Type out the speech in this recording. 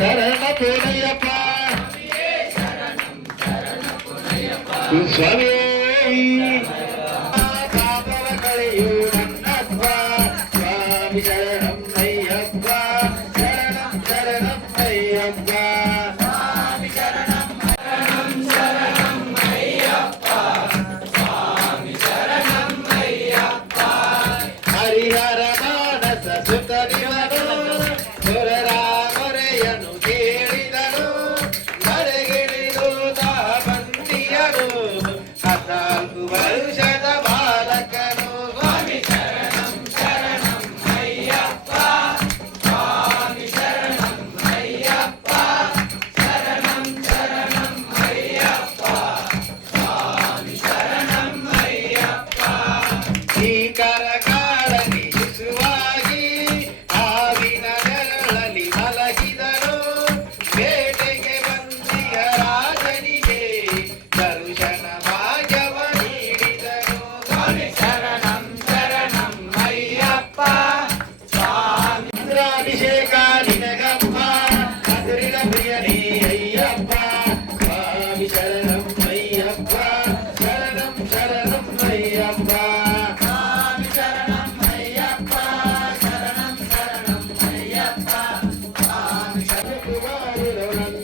ಶರಣ ಪುನಯಪ್ಪ ಸ್ವಾಮಿ ಪಾಪವ ಕಳೆಯು ನನ್ನಪ್ಪ ಸ್ವಾಮಿ ಶರಣಂ ಅಯ್ಯಪ್ಪ ಶರಣಂ ಶರಣಂ ಅಯ್ಯಪ್ಪ ಸ್ವಾಮಿ ಶರಣಂ ಶರಣಂ ಅಯ್ಯಪ್ಪ ಸ್ವಾಮಿ ಶರಣಂ ಅಯ್ಯಪ್ಪ ಹರಿಹರ ಮಾನಸ ಸುತನಿವನು ಸುರರ ಮೊರೆಯನು ಕೇಳಿದನು ಮರೆಗಿಳಿದು ತಾ ಬಂದಿಯನು 14 ವರುಷದ ಬಾಲಕನು ಸ್ವಾಮಿ ಶರಣಂ ಶರಣಂ ಅಯ್ಯಪ್ಪ ಸ್ವಾಮಿ ಶರಣಂ ಅಯ್ಯಪ್ಪ ಶರಣಂ ಶರಣಂ ಅಯ್ಯಪ್ಪ ಸ್ವಾಮಿ ಶರಣಂ ಅಯ್ಯಪ್ಪ ಭೀಕರ ಕಾಳನಿ ಶಿಶುವಾಗಿ ಹಾವಿನ ನೆರಳಲ್ಲಿ ಮಲಗಿದರು ಬೇಟೆಗೆ ಬಂದಿಯ ರಾಜನಿಗೆ ದರ್ಶನ ಭಾಗ್ಯವ ನೀಡಿದರು ಸ್ವಾಮಿ ಶರಣಂ ಶರಣಂ ಅಯ್ಯಪ್ಪ ಸ್ವಾಮಿ ಇಂದ್ರಾಭಿಷೇಕ ನಿನಗಪ್ಪ ಹಸಿರಿನ ಪ್ರಿಯನೇ ಅಯ್ಯಪ್ಪ ಸ್ವಾಮಿ ಶರಣಂ ಅಯ್ಯಪ್ಪ ಶರಣಂ ಶರಣಂ ಅಯ್ಯಪ್ಪ ಸ್ವಾಮಿ ಶರಣಂ ಅಯ್ಯಪ್ಪ ಶರಣಂ ಶರಣಂ ಅಯ್ಯಪ್ಪ ಸ್ವಾಮಿ ಶರಣಂ